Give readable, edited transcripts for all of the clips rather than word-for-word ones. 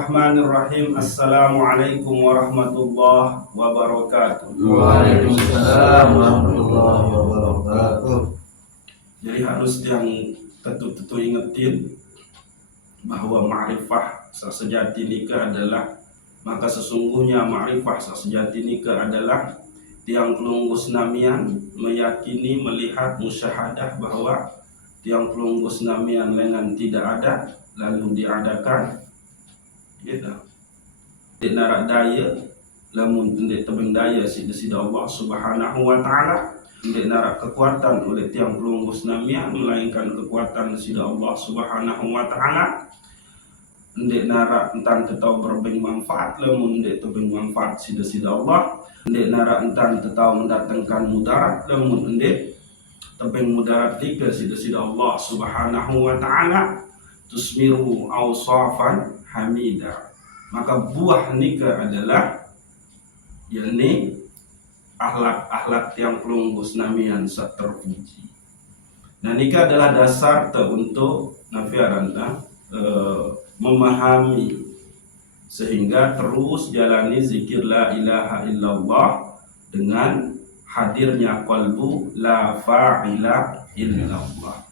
Bismillahirrahmanirrahim. Assalamualaikum warahmatullahi wabarakatuh. Waalaikumsalam warahmatullahi wabarakatuh. Jadi harus yang tentu ingetin bahwa ma'rifah sejati nikah adalah, maka sesungguhnya ma'rifah sejati nikah adalah tiang pelunggus namian meyakini, melihat, musyahadah bahwa tiang pelunggus namian lengan tidak ada lalu diadakan gitu. Di narak daya lamun ndek tebeng daya sida Allah Subhanahu wa taala, ndek narak kekuatan oleh tiang pelunggus namian melainkan kekuatan sida Allah Subhanahu wa taala. Ndek narak entan tetau berbeng manfaat lamun ndek tebeng manfaat sida Allah. Ndek narak entan tetau mendatangkan mudarat lamun ndek tebeng mudarat tiga sida Allah Subhanahu wa taala. Tusmiru awsafan hamida. Maka buah nikah adalah yakni akhlak yang pelunggus namian terpuji. Nah, nikah adalah dasar untuk nafiaranta memahami sehingga terus jalani zikir la ilaha illallah dengan hadirnya qalbu la fa'ila illallah.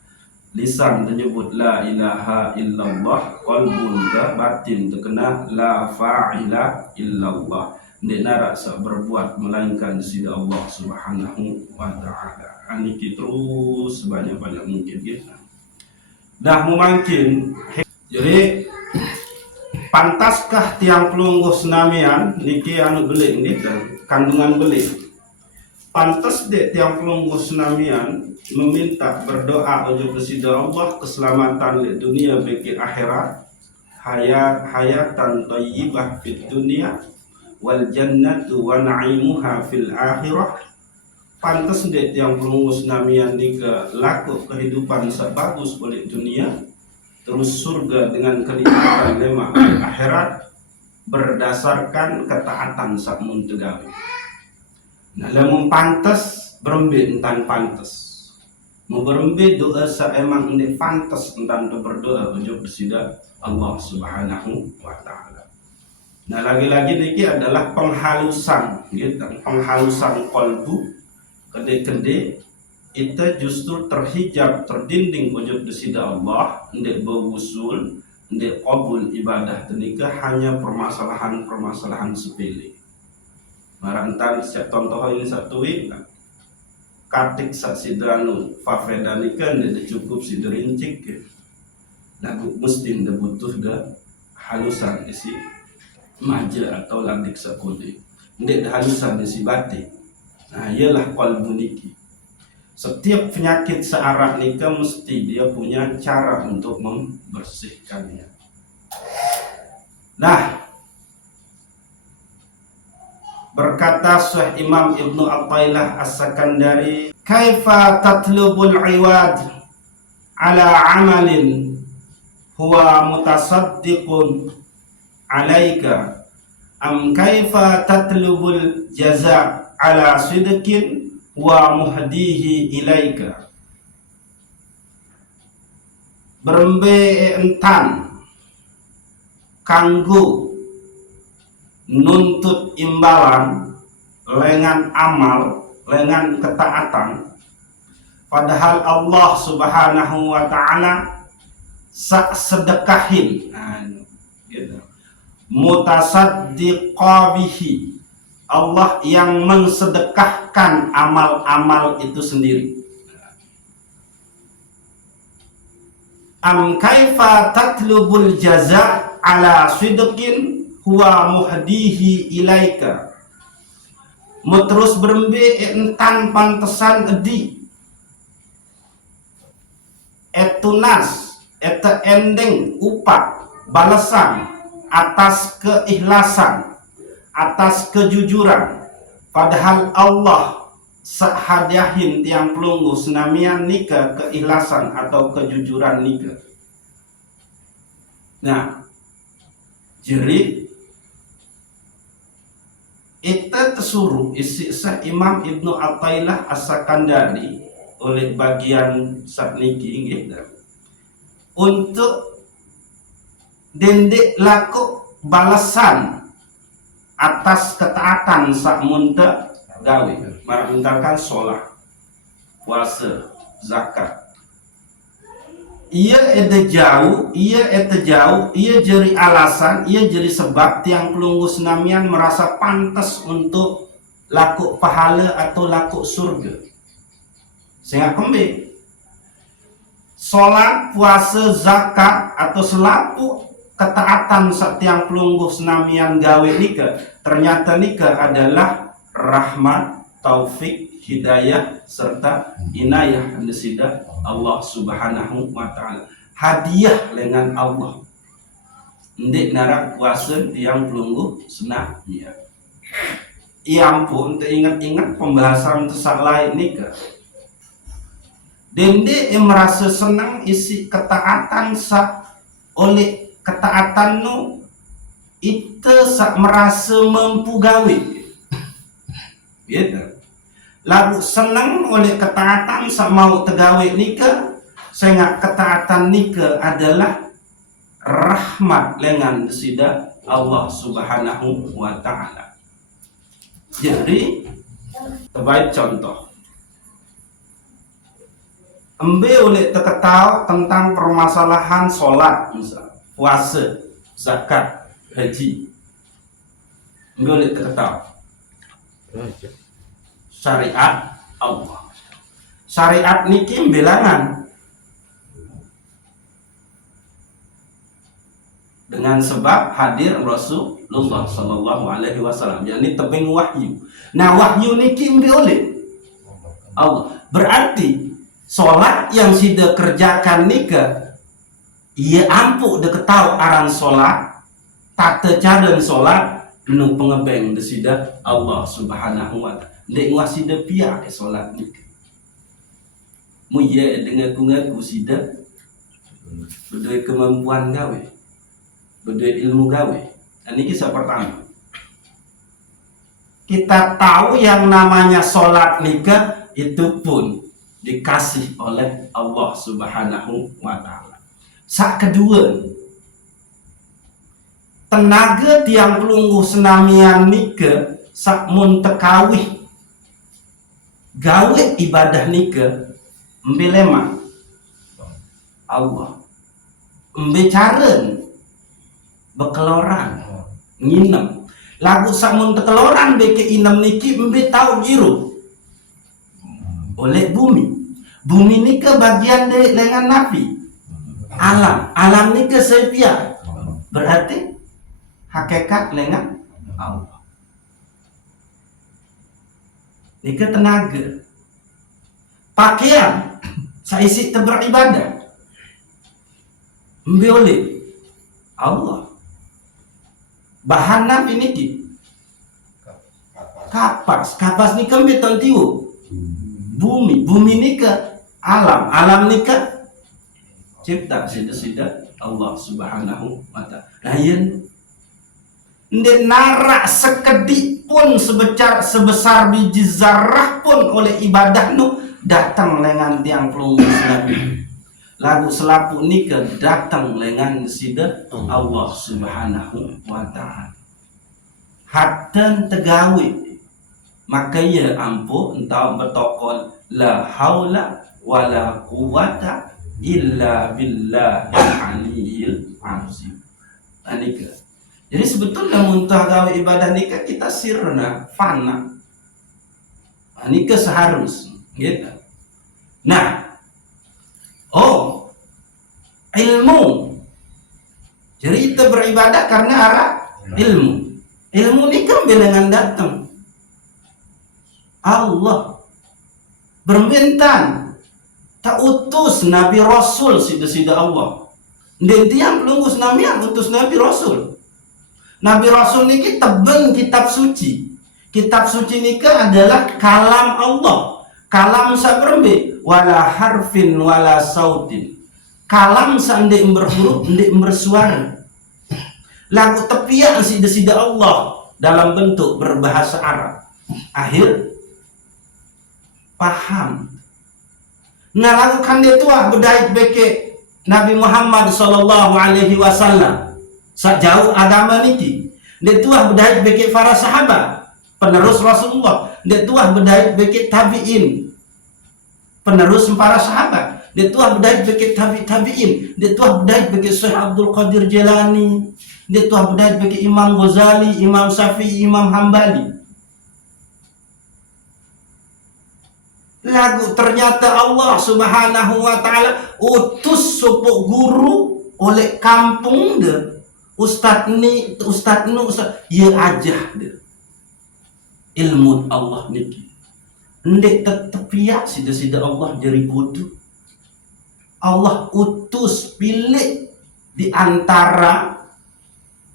Lisan menyebut la ilaha illallah, qalbun ke batin terkena la fa'ila illallah. Ndek narak berbuat melainkan sida Allah Subhanahu wa taala. Aniki terus sebanyak-banyak mungkin kita. Dah mungkin. Jadi pantaskah tiang pelunggus namian niki anu belik niki kandungan belik. Pantas dek tiang pelunggus namian meminta berdoa untuk sida Allah keselamatan di dunia bagi akhirat, hayatan thayyibah fid dunia wal jannatu wa na'imuha fil akhirah. Pantas dek tiang pelunggus namian nika laku kehidupan sebagus oleh dunia, terus surga dengan kenikmatan lemah akhirat berdasarkan ketaatan sakmun tegawi. Nah, lamun pantas berembit entan pantas. Mau berembit doa emang ini pantas entan berdoa ujuk bersida Allah Subhanahu wa taala. Nah, lagi-lagi niki adalah penghalusan gitu, penghalusan qalbu kede-kede itu justru terhijab, terdinding ujuk bersida Allah, ndek bewusul, ndek qabul ibadah tenika hanya permasalahan-permasalahan sepele. Marantan siap contoh ini satu wina katik saksidranu fafedanikan tidak cukup siderincik lagu mesti ndak butuh dah halusan isi maja atau landik sakode ndak halusan isi batik. Nah, ialah qalbu niki. Setiap penyakit searah nikah mesti dia punya cara untuk membersihkannya. Nah, berkata Syekh Imam Ibnu Athaillah As-Sakandari, "Kaifa tatlubul iwad ala amalin huwa mutasaddiqun alaika am kaifa tatlubul jaza ala sidqin wa muhdihi ilaika." Berembe entan kanggo nuntut imbalan lengan amal, lengan ketaatan, padahal Allah Subhanahu wa taala sak sedekahin gitu. Mutasaddiqa bihi, Allah yang mensedekahkan amal-amal itu sendiri. Am kaifa tatlubul jaza ala sidqin huwa muhdihi ilaika. Terus berembe entan pantesan edi etunas eta endeng upah balasan atas keikhlasan, atas kejujuran, padahal Allah sahadiahin tiang pelunggu senamian nikah keikhlasan atau kejujuran nikah. Nah, jadi itu tersuruh isi Imam Ibnu Athaillah As-Sakandari oleh bagian sakniki gitu, untuk dendek laku balasan atas ketaatan sak munta gawe. Misalkan sholat, puasa, zakat. Ia jauh, ia jadi alasan, ia jadi sebab tiang pelunggu senamian merasa pantas untuk laku pahala atau laku surga. Sehingga kembali sholat, puasa, zakat atau selaku ketaatan setiang pelunggu senamian gawe nika, ternyata nika adalah rahmat, taufik, hidayah serta inayah desida Allah Subhanahu wa taala. Hadiah dengan Allah. Ndik narak puasa tiang pelunggu senamian. Ia pun teringat-ingat pembahasan tersal lain nika. Dende yang merasa senang isi ketaatan sak oleh ketaatan nu itu sak merasa mampu gawe. Gitu. Lalu senang oleh ketaatan sak mau tegawe nika, sehingga ketaatan nika adalah rahmat lengan sida Allah Subhanahu wa taala. Jadi terbaik contoh embe oleh terketahui tentang permasalahan sholat, misal, puasa, zakat, haji. Embe oleh terketahui syariat Allah. Syariat niki bilangan dengan sebab hadir Rasulullah sallallahu alaihi wasallam. Jadi tebing wahyu. Nah, wahyu niki oleh Allah. Berarti sholat yang sudah kerjakan nika ia ampuh deket tahu arang sholat, tata cara sholat nu pengebeng desida Allah Subhanahu wa taala. Ndek wasida pia ke sholat nika. Mu ye dengan ngaku sida berdua kemampuan gawe, berdua ilmu gawe. Ini kisah pertama. Kita tahu yang namanya sholat nika itu pun dikasih oleh Allah Subhanahu wa taala. Sak kedua, tenaga tiang pelunggu senamian nika sak mun tekawih gawe ibadah nika embe lema Allah, embe caren bekeloran nginem lagu sak mun tekeloran beke inem niki embe tau giru oleh bumi nika bagian dari lengan nabi alam nika sepia berarti hakikat lengan Allah nika tenaga pakaian saisi beribadah oleh Allah bahan nabi niki kapas nika beton tiu bumi nika alam nika cipta sida Allah Subhanahu wa taala. Lain ndek narak sekedik pun sebesar biji zarah pun oleh ibadah nu datang lengan tiang pelunggu Islam. Lagu selapu nika datang lengan sida Allah Subhanahu wa taala. Hatta tegawe maka ia ampuh entah bertokol la haula wala quwata illa billahil aliyil azim. Anika. Jadi sebetulnya muntah gawe ibadah nikah kita sirna fana. Nikah seharus gitu. Nah, ilmu. Jadi kita beribadah karena arah ilmu. Ilmu nikah bilangan datang. Allah berbentan tak utus Nabi Rasul sida Allah. Dan tiang pelunggu senamian utus Nabi Rasul. Nabi Rasul niki tebeng kitab suci. Kitab suci nika adalah kalam Allah. Kalam saberbe wala harfin wala sautin. Kalam sandek berhuruf, ndek bersuara. Lagu tepian sida Allah dalam bentuk berbahasa Arab. Akhir paham. Nah lagu kan dia tua bedait beke Nabi Muhammad sallallahu alaihi wasallam. sak jauh agama niki. Dia tuah berdait beki para sahabat, penerus Rasulullah. Dia tuah berdait beki tabi'in, penerus para sahabat. Dia tuah berdait beki tabi'in. Dia tuah berdait beki Syekh Abdul Qadir Jilani. Dia tuah berdait beki Imam Ghazali, Imam Syafi'i, Imam Hambali. Lagu ternyata Allah Subhanahu wa taala utus sopok guru oleh kampung dia. Ustaz ni ya ajah dia. Ilmu Allah niki. Ndek tetepiak sida-sida Allah jadi bodoh. Allah utus pilih di antara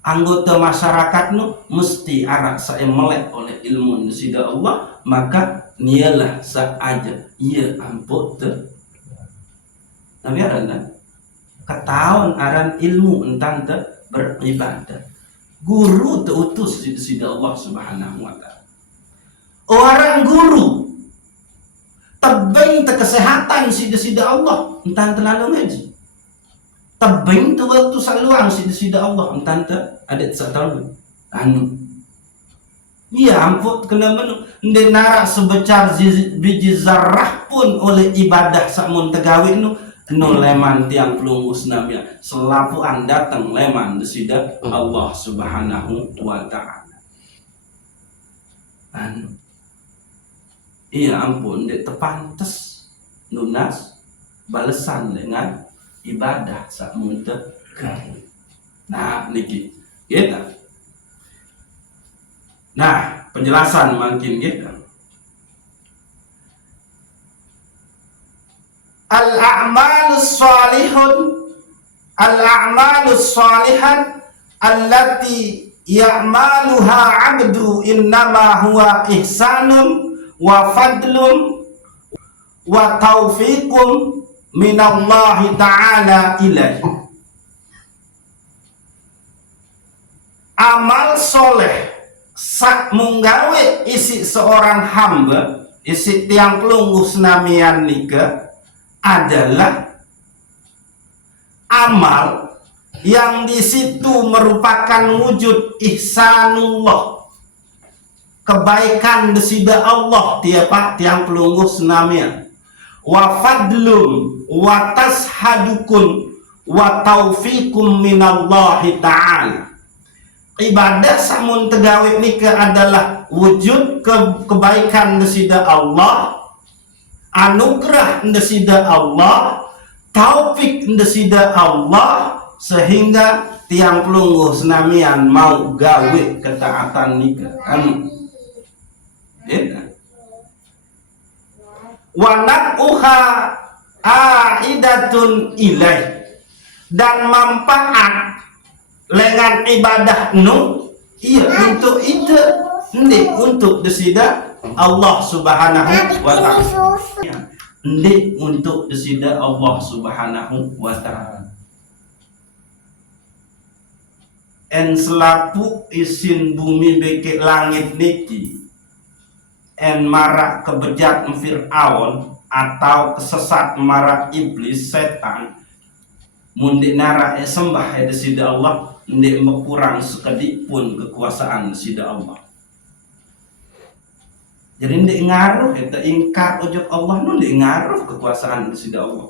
anggota masyarakat nu mesti arak saya melek oleh ilmu sida Allah, maka nialah saja ia ampun te. Tapi aran ketahuan aran ilmu entang te beribadah. Guru teutus sida Allah Subhanahu wa taala. Orang guru tebing te kesehatan sida Allah entang tenaga ngaji. Tebing tu waktu saluang sida Allah entang te adat satahun anu. Iya ampun kena menu ndek narak sebecar biji zarah pun oleh ibadah sakmun tegawe nu leman tiang pelunggus namanya selapuan datang leman desida Allah Subhanahu wa taala. Anu. Iya ampun ndek tepantes nunas balesan dengan ibadah sakmun tegawe. Nah niki kita. Nah, penjelasan makin gitu. Al-a'malus salihat allati ya'maluha 'abdu innama huwa ihsanun wa fadlun wa taufiqum minallahi ta'ala ilaihi. Amal soleh sak munggawe isi seorang hamba, isi tiang pelunggu senamian nika adalah amal yang di situ merupakan wujud ihsanullah, kebaikan desida Allah tiang pelunggu senamian, wa fadlum wa tashadukun wa taufikum minallahi ta'ala. Ibadah samun tegawe nika adalah wujud kebaikan desida Allah, anugerah desida Allah, taufik desida Allah, sehingga tiang pelungguh senamian mau gawe ketaatan nika anu wa naq'uha aidatun ilaih, dan manfaat lengan ibadah nu iya untuk itu ndi untuk desida Allah Subhanahu wa taala, ndi untuk desida Allah Subhanahu wa taala. En selapu isin bumi beke langit niki en marak kebejat Fir'aun atau kesesat marak iblis setan mundik nara sembah desida Allah ndek berkurang sekedik pun kekuasaan desida Allah. Jadi ndek ngaruh eta ingkar ujug Allah nu ndek ngaruh kekuasaan desida Allah.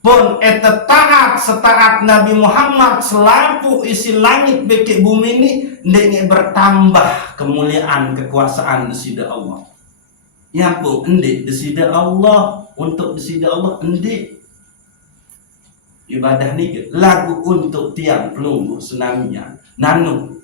Pun eta taat setaat Nabi Muhammad selaku isi langit beki bumi ini ndek bertambah kemuliaan kekuasaan desida Allah. Ya pun ndek desida Allah untuk desida Allah ndek. Ibadah ni lagu untuk tiang pelunggu senamian nanu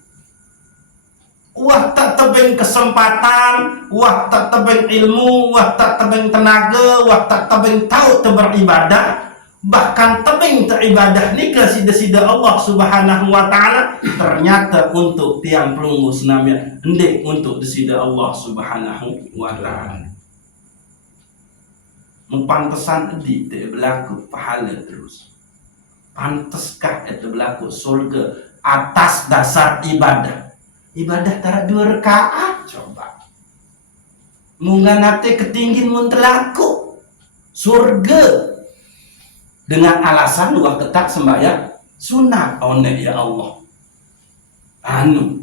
wah tak tebing kesempatan, wah tak tebing ilmu, wah tak tebing tenaga, wah tak tebing tahu beribadah, bahkan tebing teribadah ni sida-sida Allah Subhanahu wa taala, ternyata untuk tiang pelunggu senamian ndek untuk desida Allah Subhanahu wa taala. Mempantesan edi te berlaku pahala terus. Panteskah itu berlaku surga atas dasar ibadah? Ibadah tara 2 rakaat coba. Mungkin nanti ketinggian muntelaku surga dengan alasan wah ketak sembahyang sunat onek ya Allah. Anu.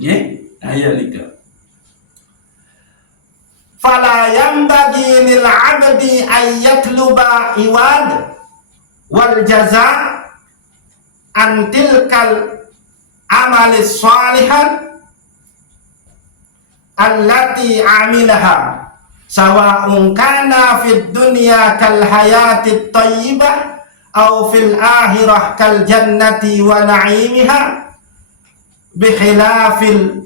Nggih, aya nika. Fala yanbaghi lil 'abdi ay yatluba iwad wal jaza' an tilkal amali shalihan allati 'amilaha sawa'un kana fid dunya kal hayati thayyibah aw fil akhirah kal jannati wa na'imiha bikhilafil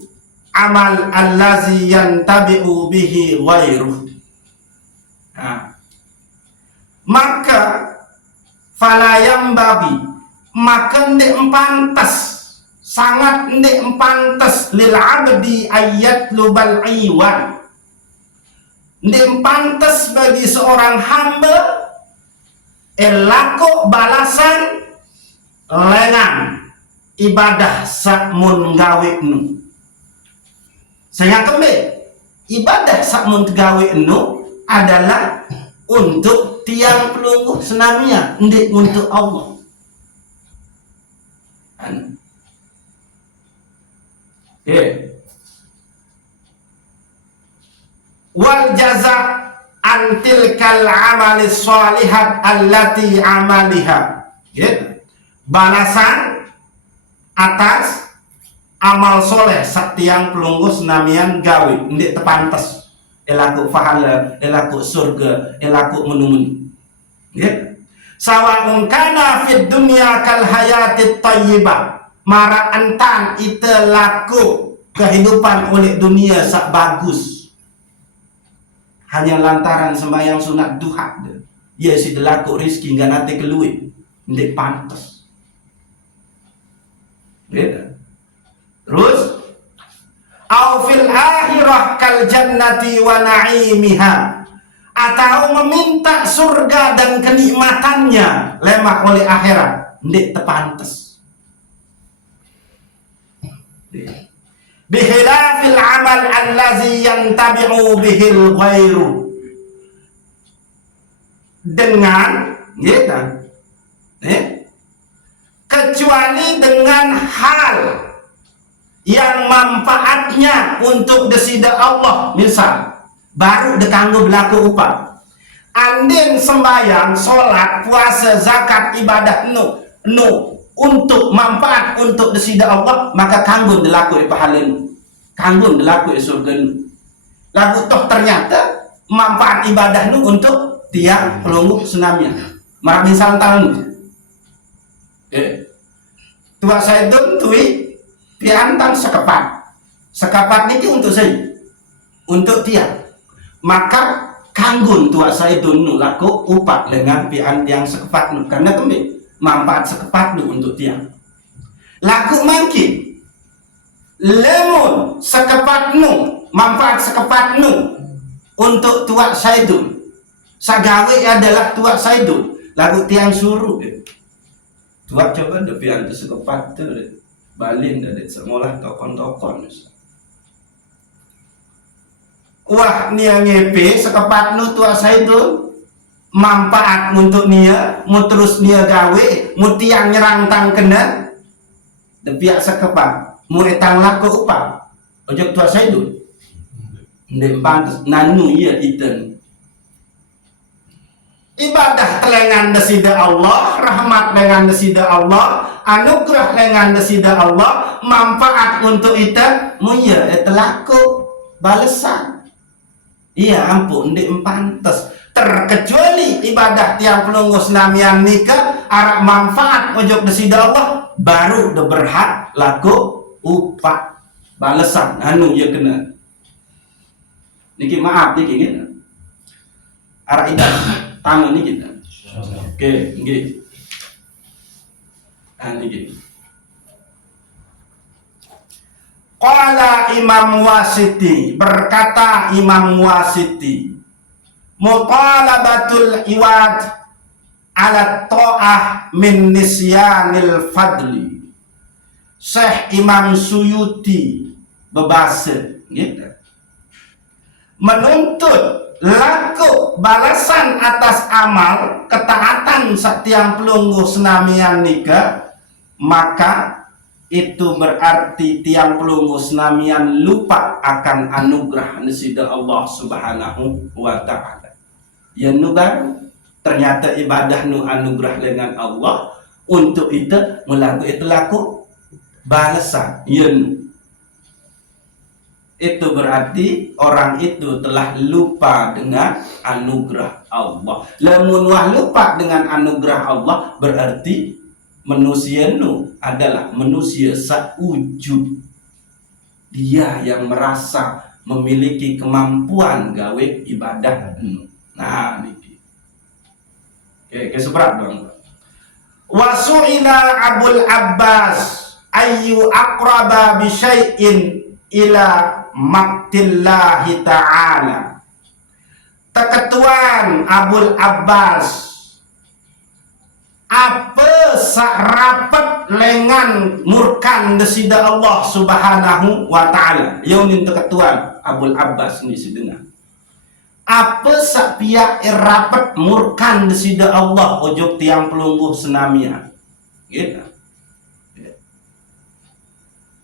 amal allazi yantabi'u bihi ghairuh. Maka fala yambagi, maka ndek pantas, sangat ndek pantas lil abdi ayat lubal iwan, ndek pantas bagi seorang hamba elako balasan lengan ibadah sakmun gawe nu. Saya kembali, ibadah sakmun gawe nu adalah untuk tiang pelungguh senamia, ndik untuk Allah. Wal jaza antil kal amali shalihat allati amaliha. Balasan atas amal soleh satiang pelungguh senamian gawe ndik tepantes elaku fahala elaku surga elaku menumuni. Sawa'un kana fid dunya kal hayati thayyibah, mara antan ite laku kehidupan oleh dunia sak bagus hanya lantaran sembahyang sunat duha ya si delaku rizki nggak nanti keluih ndik pantes. Terus au fil akhirah kal jannati wa na'imiha, atau meminta surga dan kenikmatannya lemak oleh akhirat ndik tepantes. Bihilafil amal allazi yantabi'u bihil ghairu, dengan kecuali dengan hal yang manfaatnya untuk desida Allah. Misal baru dekanggo berlaku upah andin sembahyang, sholat, puasa, zakat, ibadah nu untuk manfaat untuk desida Allah, maka kanggo delaku pahala nu, kanggo delaku surga nu. Lagu toh ternyata manfaat ibadah nu untuk tiang pelungguh senamnya. Maka misal tahun tua saya tui piantang sekapat niki untuk saya, untuk tiang, maka kanggun tua saya dunu laku upat dengan pian tiang sekapat nu, karena kami manfaat sekapat nu untuk tiang laku mangki lemon sekapat nu manfaat sekapat nu untuk tua saya dun sagawe adalah tua saya dun lagu tiang suruh tua coba de pian sekapat tu balin dari semolah tokon-tokon. Wah nia ngepe sekepat nu tua saya itu manfaat untuk nia, mu terus nia gawe, mu tiang nyerang tang kena, de pihak sekepat, mu etang laku upah, ojok tua saya itu, ndek pantes nanu iya iten. Ibadah telengan desida Allah, rahmat dengan desida Allah, anugerah dengan desida Allah, manfaat untuk ita muya etelaku balesan. Iya ampun ndik pantes, terkecuali ibadah tiang pelungguh senamian nikah arah manfaat ojok desida Allah baru de berhak laku upah balesan anu ya kena. Niki maaf niki ngene. Arah ibadah tangan ini kita. Oke, nggih. Niki. Qala Imam Wasiti, berkata Imam Wasiti, mutalabatul iwad ala ta'ah min nisyanil fadli. Syekh Imam Suyuti bebasa gitu. Menuntut laku balasan atas amal ketaatan setiang pelungguh senamian nika, maka itu berarti tiang pelungguh senamian lupa akan anugerah nesida Allah Subhanahu wa ta'ala. Ya nu baru ternyata ibadah nu anugerah dengan Allah, untuk itu melaku itu laku balasan. Ya nu itu berarti orang itu telah lupa dengan anugerah Allah. Lamun wah lupa dengan anugerah Allah, berarti manusia nu adalah manusia saujud. Dia yang merasa memiliki kemampuan gawe ibadah. Nah, niki. Oke, seberat dong. Wasu'ila Abul Abbas ayu aqraba bi syai'in ila maktillahi ta'ala. Teketuan Abul Abbas, apa sarapet lengan murkan desida Allah Subhanahu wa ta'ala. Yaunin teketuan Abul Abbas ni sedengar. Apa sak pihak rapet murkan desida Allah ojok tiang pelungguh senamia. Gitu.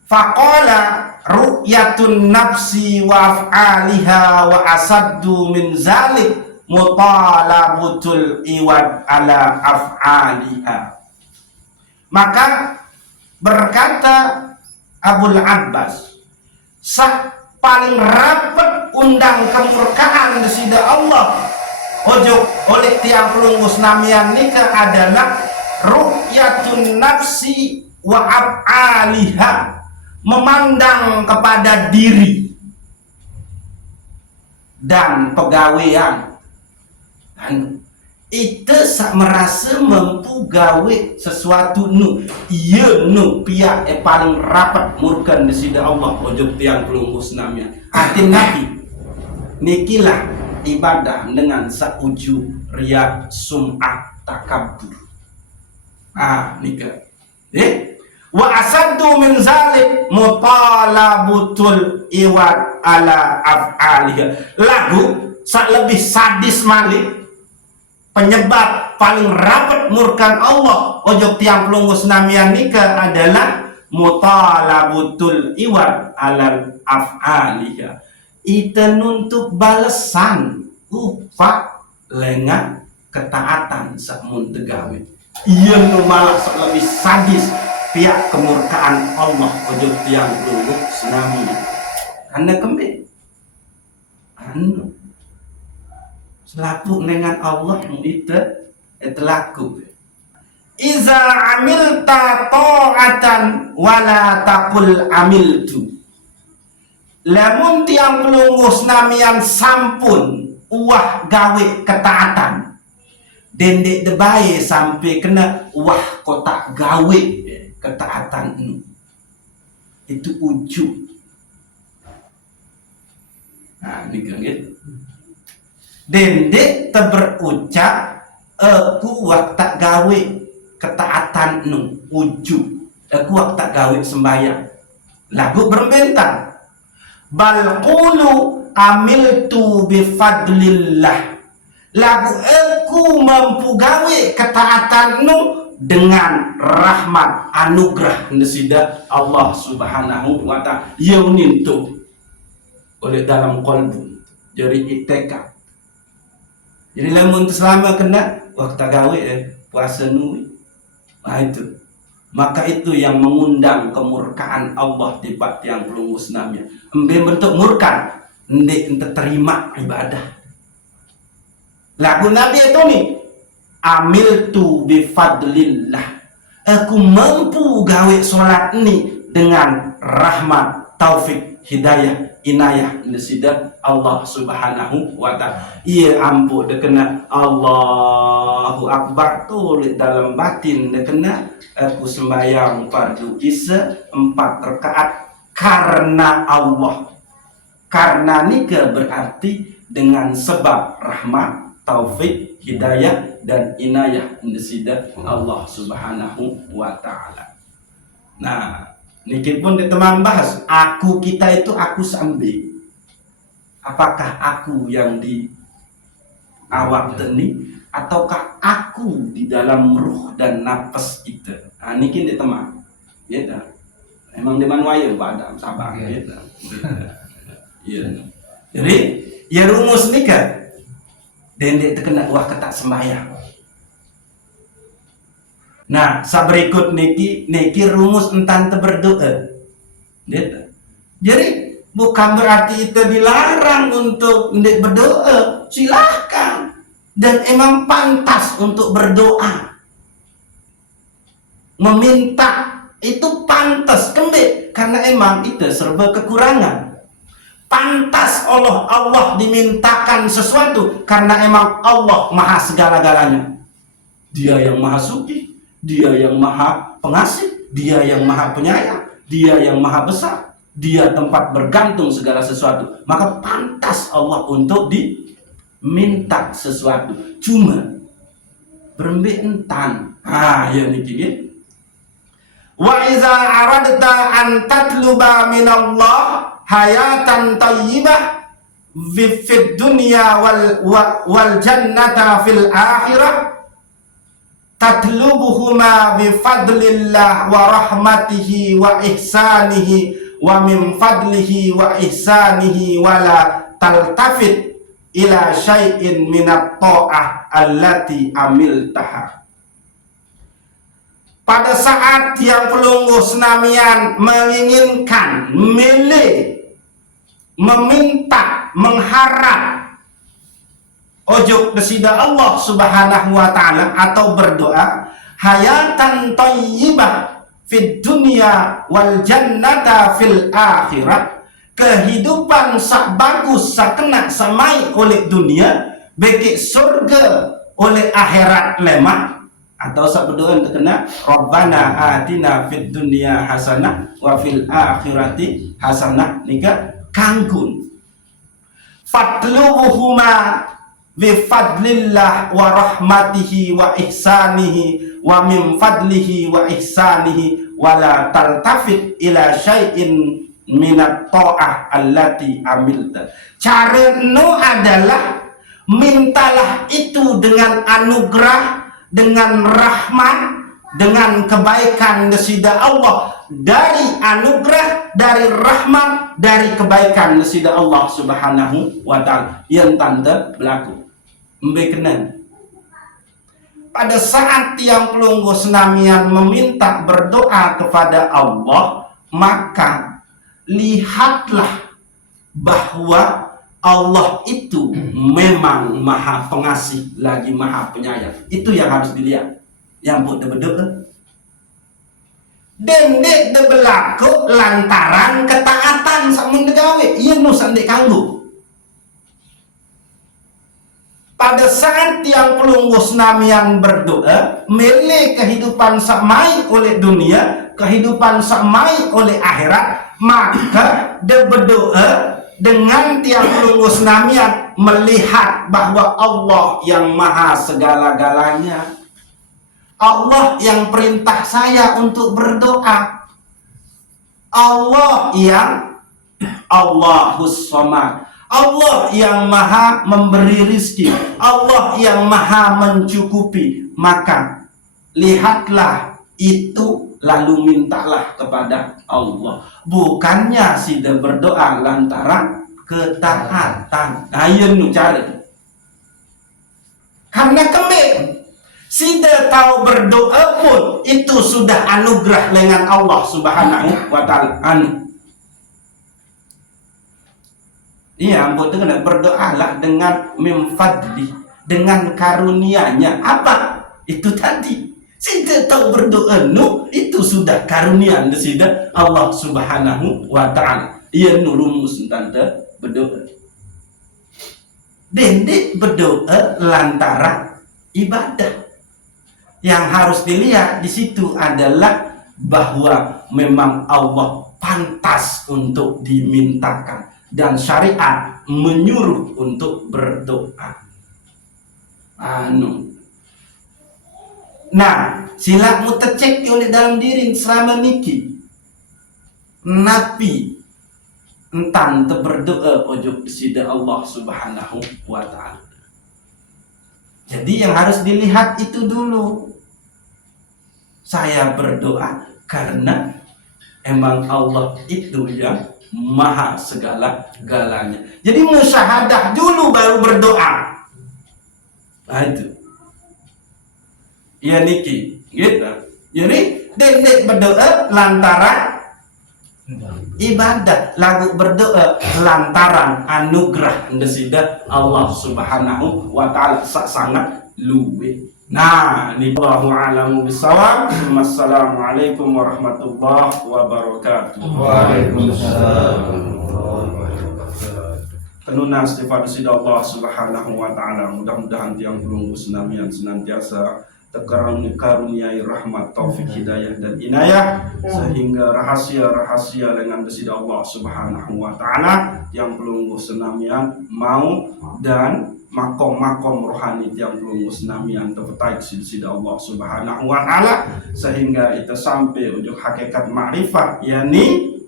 Faqala ru'yatun nafsi wa af'aliha wa asaddu min zalik mutalabutul iwad ala af'aliha. Maka berkata Abul Abbas, sak paling rapat undang kemurkaan desida Allah ojok oleh tiang pelungguh senamian nikah adalah ru'yatun nafsi wa af'aliha, memandang kepada diri dan pegawaian. Dan itu merasa mampu gawe sesuatu nu iya nu pihak paling rapat murkan desida Allah ojok tiang pelungguh senamnya. Arti nabi nikilah ibadah dengan sauju riya sum'ah takabur. Nikah wa asaddu min zalik mutalabutul iwad ala af'aliha. Lagu sak lebih sadis malik, penyebab paling rapat murkan Allah ojok tiang pelungguh senamian nikah adalah mutalabutul iwad ala af'aliha. Itu nuntut balasan upah lengan ketaatan sakmun tegawe. Ia nu malah sak lebih sadis pihak kemurkaan Allah ojok tiang pelungguh senamian. Anda kembali selaku dengan Allah itu laku. Iza amilta ta'atan wala taqul amiltu. Lamun tiang pelungguh senamian sampun uah gawe ketaatan, dendek debaye sampai kena wah kotak gawe ketaatan itu ujub. Ini kan gitu. Dendek teberucap aku waktu gawe ketaatan ujub, aku waktu gawe sembahyang. Lagu berbentang. Bal qulu amiltu bifadlillah. Lagu aku mampu gawe ketaatan dengan rahmat anugerah nesida Allah Subhanahu wa ta'ala. Yaunin tu oleh dalam kolbu jadi itekad. Jadi lamun selama kena waktu gawe puasa nui. Itu. Maka itu yang mengundang kemurkaan Allah di tiang pelungguh senamnya. Embe bentuk murka, ndek terima ibadah. Lagu Nabi itu nih, amiltu bifadlillah. Aku mampu gawe sholat ini dengan rahmat, taufik, hidayah, inayah nesida Allah Subhanahu wa ta'ala. Iya ampu dekena Allahu Akbar tuh dalam batin dekena aku sembahyang fardu isya 4 rakaat karena Allah. Karena nikah berarti dengan sebab rahmat, taufik, hidayah dan inayah nesida Allah Subhanahu wa ta'ala. Nah, niki pun teman bahas, aku kita itu aku sambil. Apakah aku yang awak teni ataukah aku di dalam ruh dan nafas kita. Niki dia teman. Gitu. Emang di mana wae Pak Adam sabar gitu. Iya. Jadi ya rumus nih kan. Dendek terkena wah ketak sembahyang. Nah, saberikut niki rumus entan berdoa. Gitu. Jadi bukan berarti itu dilarang untuk berdoa, silahkan. Dan emang pantas untuk berdoa. Meminta itu pantas kembali karena emang itu serba kekurangan. Pantas Allah dimintakan sesuatu karena emang Allah maha segala-galanya. Dia yang maha suci, dia yang maha pengasih, dia yang maha penyayang, dia yang maha besar, dia tempat bergantung segala sesuatu. Maka pantas Allah untuk diminta sesuatu. Cuma berembe entan. Ya niki. Wa iza aradta an tatluba minallah hayatan tayyibah fid dunya wal jannata fil akhirah tatlubuhuma bi fadlillah wa rahmatihi wa ihsanihi wa min fadlihi wa ihsanihi wa la taltafit ila syai'in minat ta'ah allati amiltaha. Pada saat yang pelungguh senamian menginginkan, meminta, mengharap ojo desida Allah Subhanahu wa ta'ala atau berdoa hayatan thayyibah fid dunya wal jannata fil akhirah, kehidupan sak bagus sak kena samai oleh dunia beki surga oleh akhirat lemah. Atau sak berdoa terkena Rabbana atina fid dunya hasanah wa fil akhirati hasanah nika kanggun fatlubuhuma bi fadlillah wa rahmatihi wa ihsanihi wa min fadlihi wa ihsanihi wa la taltafit ila syai'in minat ta'ah allati amilta. Cara adalah mintalah itu dengan anugerah, dengan rahmat, dengan kebaikan desida Allah, dari anugerah, dari rahmat, dari kebaikan desida Allah Subhanahu wa ta'ala yang tanda berlaku. Mbekenen. Pada saat yang pelungguh senamian meminta berdoa kepada Allah, maka lihatlah bahwa Allah itu memang maha pengasih lagi maha penyayang. Itu yang harus dilihat. Yang pun berdoa. Dendek de berlaku lantaran ketaatan sama degawe. Ia nusan dek kanggu. Pada saat yang pelungguh senamian berdoa, milih kehidupan samai oleh dunia, kehidupan samai oleh akhirat, maka de berdoa dengan tiang pelungguh senamian melihat bahwa Allah yang maha segala-galanya, Allah yang perintah saya untuk berdoa, Allah yang Allahus Samad, Allah yang maha memberi rizki, Allah yang maha mencukupi. Maka lihatlah itu lalu mintalah kepada Allah. Bukannya sudah berdoa lantaran ketaatan. Ayo nu cari. Karena kembali sudah tahu berdoa pun itu sudah anugerah dengan Allah Subhanahu wa ta'ala. Iya, ampun dengan berdoalah dengan memfadli, dengan karunia-Nya. Apa? Itu tadi. Tidak tahu berdoa itu sudah karunia sudah Allah Subhanahu wa ta'ala. Ia nurumus tanda berdoa. Dendek berdoa lantaran ibadah. Yang harus dilihat di situ adalah bahwa memang Allah pantas untuk dimintakan. Dan syariat menyuruh untuk berdoa. Nah, silamu tercek oleh dalam diri selama niki. Nabi entan berdoa ojo sida Allah Subhanahu wa ta'ala. Jadi yang harus dilihat itu dulu. Saya berdoa karena emang Allah itu yang maha segala-galanya. Jadi musyahadah dulu baru berdoa. Nah itu. Ya niki, gitu. Jadi dek berdoa lantaran ibadah, lagu berdoa lantaran anugerah ndesida Allah Subhanahu wa taala sangat luwe. Nah, ini wallahu a'lamu bissawab. Wassalamualaikum warahmatullahi wabarakatuh. Waalaikumsalam warahmatullahi wabarakatuh. Penuna istighfar sida Allah Subhanahu wa taala, mudah-mudahan tiang pelunggu senamian senantiasa terkaruniai rahmat, taufik, hidayah dan inayah, sehingga rahasia-rahasia dengan sida Allah Subhanahu wa taala yang pelunggu senamian mau dan makom-makom rohani yang pelunggu senamian terpetai sida Allah Subhanahu wa taala, sehingga itu sampai ujung hakikat ma'rifah, yakni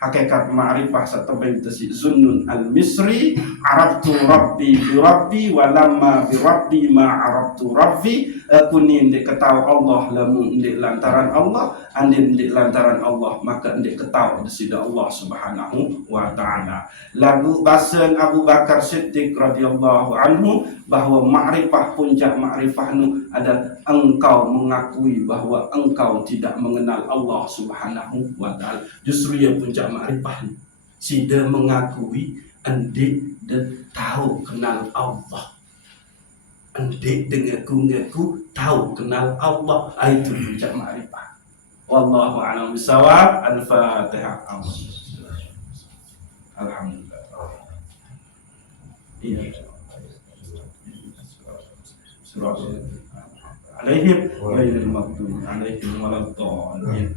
hakikat ma'rifah setelah si Zunnun al-Misri, arabtu rabbi bi rabbi wa lamma bi rabbi ma arabtu rabbi, aku ni ndik ketahu Allah lamun ndik lantaran Allah, andin ndik lantaran Allah maka ndik ketahu sida Allah Subhanahu wa taala. Lagu basan Abu Bakar Siddiq radhiyallahu anhu bahwa ma'rifah, puncak ma'rifah nu ada engkau mengakui bahwa engkau tidak mengenal Allah Subhanahu wa taala. Justru ya puncak ma'rifah sida mengakui endik dan tahu kenal Allah. Endik dengan ngaku tahu kenal Allah, itu puncak ma'rifah. Wallahu a'lam bishawab. Al-Fatihah. Alhamdulillah. Iya. Surah alaihim ghairil maghdubi alaihim waladdallin.